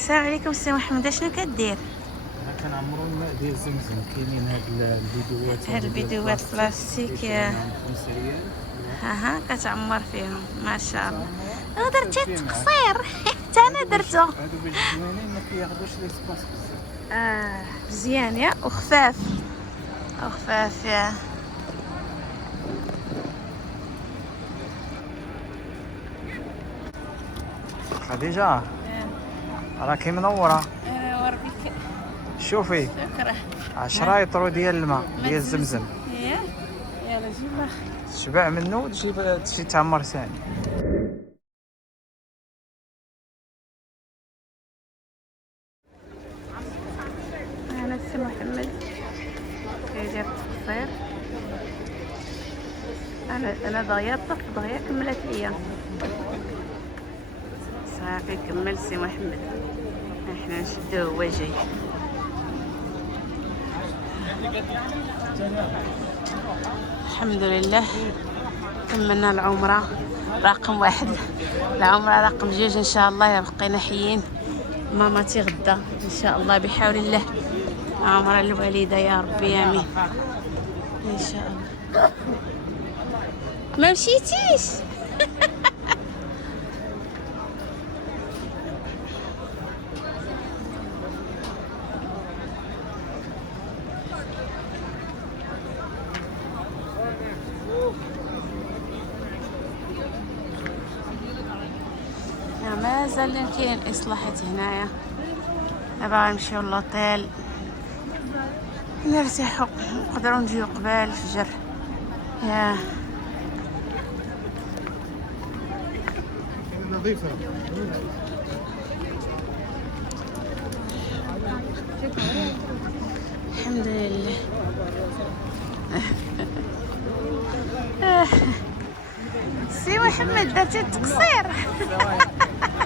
السلام عليكم سي محمد، شنو كدير؟ كنعمروا الماء ديال زمزم. كاينين هاد الفيديوهات بلاستيك كيشريونهم 5 ريال. ها كتعمر فيهم ما شاء الله. درتي التقصير حتى انا درتو. هادو باش زوينين ما كياخذوش ليسباس بزاف. مزيان يا وخفاف وخفاف يا خديجة راكي منورة. وربيك. شوفي شكرا. 10 يطرو ديال الماء ديال زمزم. يلا جيب تشبع منه وتجي تعمر ثاني. انا السي محمد كيدير التقصير. انا دغيا طفت دغيا كملت ليا صافي. كمل سي محمد، احنا نشدوه هو جاي. الحمد لله كملنا العمره رقم 1. العمره رقم 2 ان شاء الله بقينا حيين. ماما تغدا ان شاء الله بحول الله. عمره الوالده يا ربي امين ان شاء الله. ما مشيتيش؟ مازال كاين اصلاحات هنايا. دابا غنمشيو للوطيل نرتاحو، نقدروا نجيو قبال الفجر. يا نظيفة. الحمد لله. سي محمد درتي التقصير.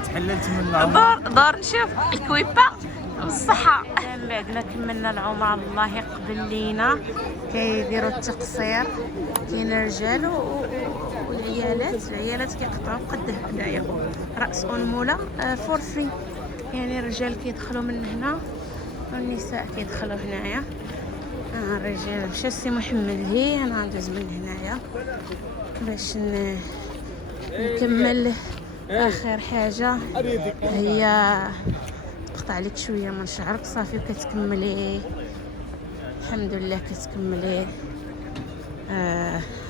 تحللت من العمر. دور نشوف الكويبه بالصحه. من بعد ما كملنا العمره الله يقبل لينا كيديروا التقصير. كاين الرجال والعيالات كيقطعوا قد هنايا راس انموله فور فري. يعني الرجال كيدخلوا من هنا والنساء كيدخلوا هنايا. الرجال مشى السي محمد. هي انا غندوز من هنايا باش نكمل. اخر حاجه هي تقطع لك شويه من شعرك صافي وكتكملي. الحمد لله كتكملي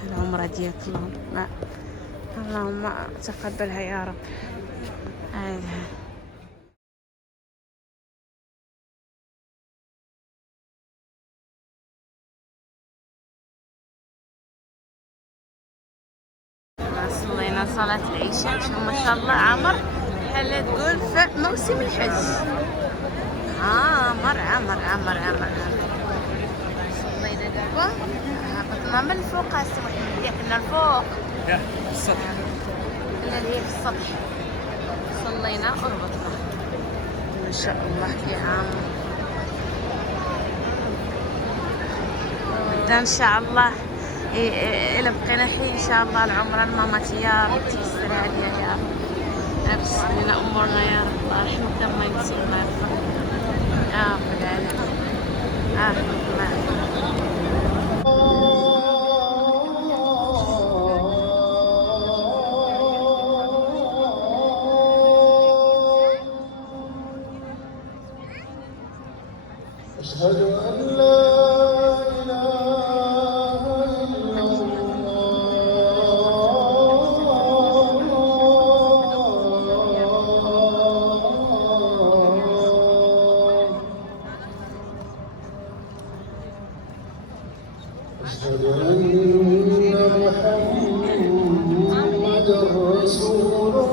العمره ديالك. اللهم تقبلها يا رب. صلينا صلاة العشاء. شوف ما شاء الله عامر بحال تقول في موسم الحج. عامر عامر عامر عامر. صلينا دابا هبطنا من الفوق. السي محمد كنا الفوق. لا السطح. كنا اللي هي في السطح. صلينا وهبطنا ما شاء الله كيعامر. بدا ان شاء الله إلا بقينا حي إن شاء الله العمرة لمامتي يا رب تيسر عليا يا رب. تيسر لنا أمورنا يا رب. الله يرحمك الله ينسي الله يرحمك يا رب العالمين. أشهد أن لا أشهد أن محمدًا رسول الله.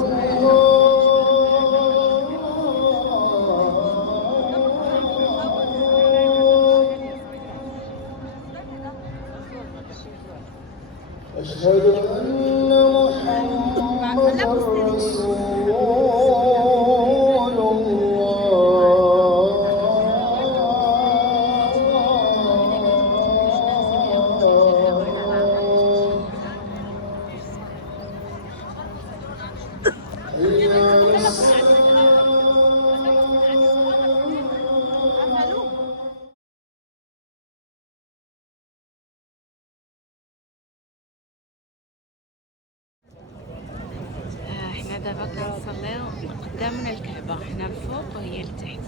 قدامنا الكعبة، هنا الفوق وهي لتحت.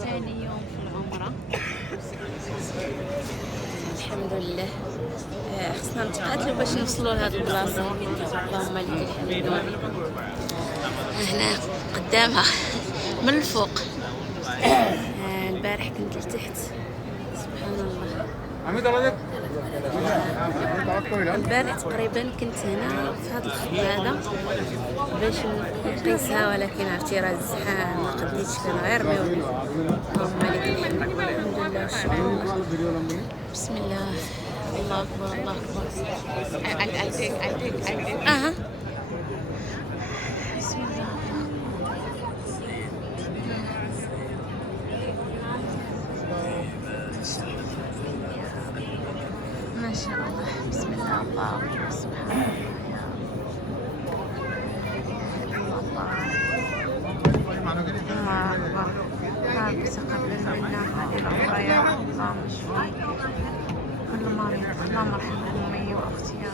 ثاني يوم في العمرة الحمد لله. خصنا نتقاتلوا باش نوصلوا لهاد البلاصة. اللهم لك الحمد. هنا قدامها من الفوق. البارح كنت لتحت سبحان الله. البارح تقريبا كنت هنا في هذا الخط هذا باش نقيسها، ولكن عرفتي راه الزحام ما قديتش، كان غير ميولي. اللهم لك الحمد. الحمد لله والشكر لله. بسم الله. الله اكبر الله اكبر. بسم الله. ما شاء الله. بسم الله. الله اكبر. سبحان الله. يا الله اكبر. ربي تقبل منا هذه العمرة يا رب. اللهم اشفي كل مريض. اللهم ارحم امي واختي يا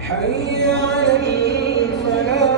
حي على الفلاح.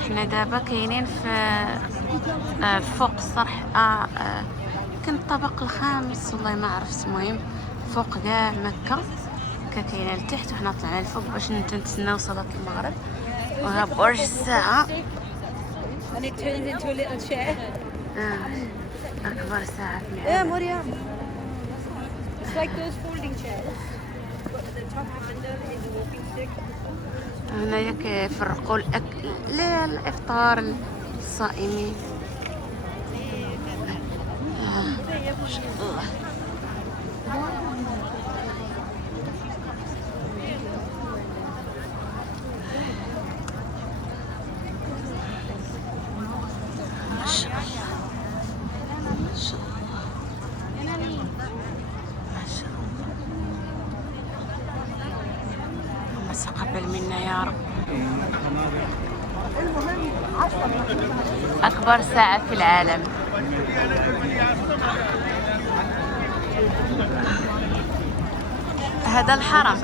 احنا دابا كاينين في فوق الصرح. كنت الطبق الخامس والله ما عرفت. المهم فوق كاع مكة كاينه لتحت، وحنا طلعنا لفوق باش نتسناو صلاة المغرب. وها برج الساعة. أكبر ساعة في العالم. مريم. It's like those folding chairs. The top handle is a walking stick. هنايا كيفرقوا الأكل للإفطار للصائمين. ما شاء الله. ما شاء الله. ما شاء الله. ما شاء الله. اللهم تقبل منا يا رب. أكبر ساعة في العالم. هذا الحرم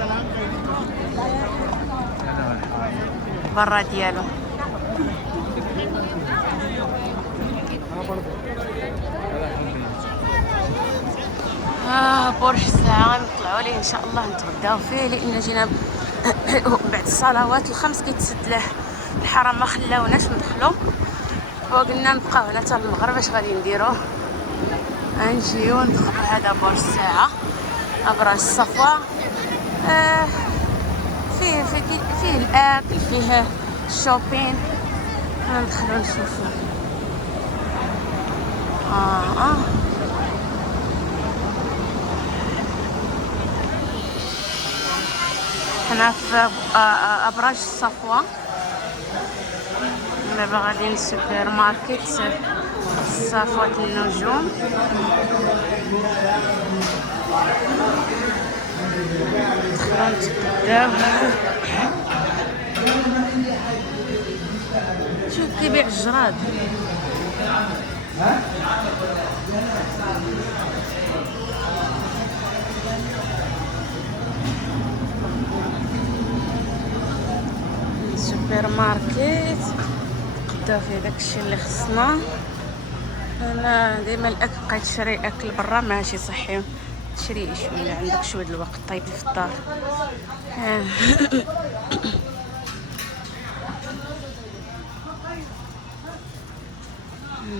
برا ديالو. برج الساعة نطلعوا ليه إن شاء الله نتغداو فيه، لأن جينا بعد الصلوات الخمس كيتسد له الحرم، ما خلاوناش ندخلو، وقلنا نبقاو هنا حتى المغرب. اش غادي نديرو؟ غنجيو ندخلو. هذا برج الساعة أبراج الصفا. فيه الأكل، فيه الشوبين. ندخلو نشوفو. حنا في أبراج الصفوة. دابا غادي للسوبر ماركت صفوة النجوم. ندخلو نتغداو. شوف كيبيع الجراد. سوبر ماركت نقداو فيه داكشي اللي خصنا. انا ديما الاكل بقيت تشري اكل برا ماشي صحي، تشري شويه عندك شويه الوقت طيب في الدار.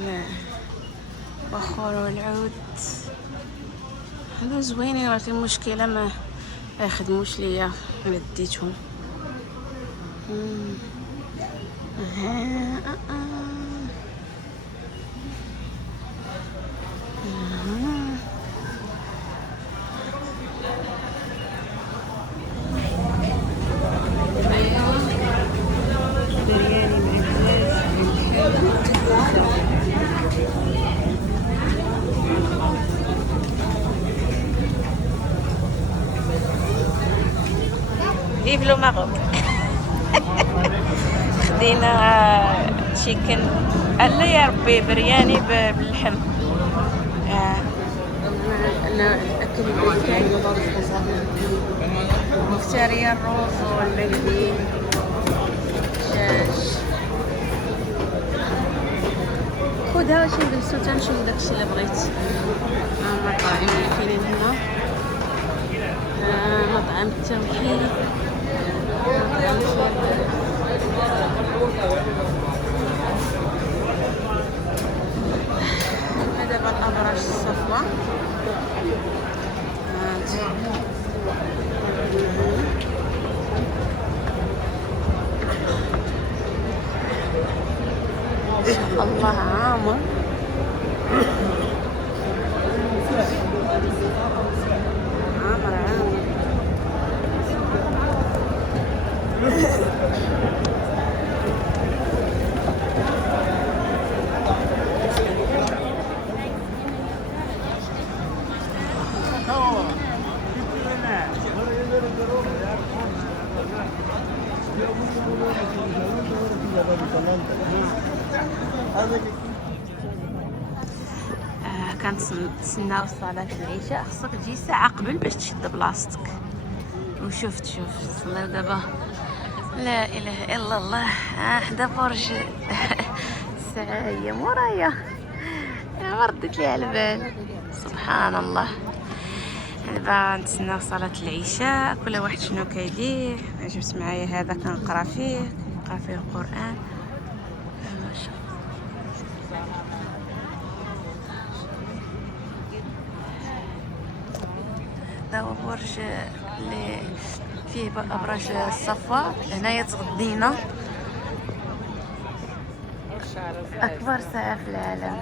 لا بخور والعود هادو زوينين، ولكن المشكله ما يخدموش ليا انا ديتهم. Vive le Maroc. خدينا تشيكن الله يا ربي برياني باللحم. انا الاكل البيتي مختاريه الروز واللحم دجاج. خدها واش نجلسو تنشوف داكشي اللي بغيت. المطاعم اللي كاينين هنا، مطعم التوحيد، دابا الابراج الصفوة. الله عامر. كنتسناو صلاة العشاء، خصك تجي ساعة قبل باش تشد بلاصتك. وشوف صلاو دابا لا اله الا الله. حدا برج الساعة هي مورايا، ما ردت لي على البال. سبحان الله. دابا نتسناو صلاة العشاء، كل واحد شنو كيدير. جبت معايا هذا كنقرا فيه القرآن. ما شاء الله. هذا هو برج اللي فيه ابراج الصفوة. هنايا تغدينا اكبر ساعة في العالم.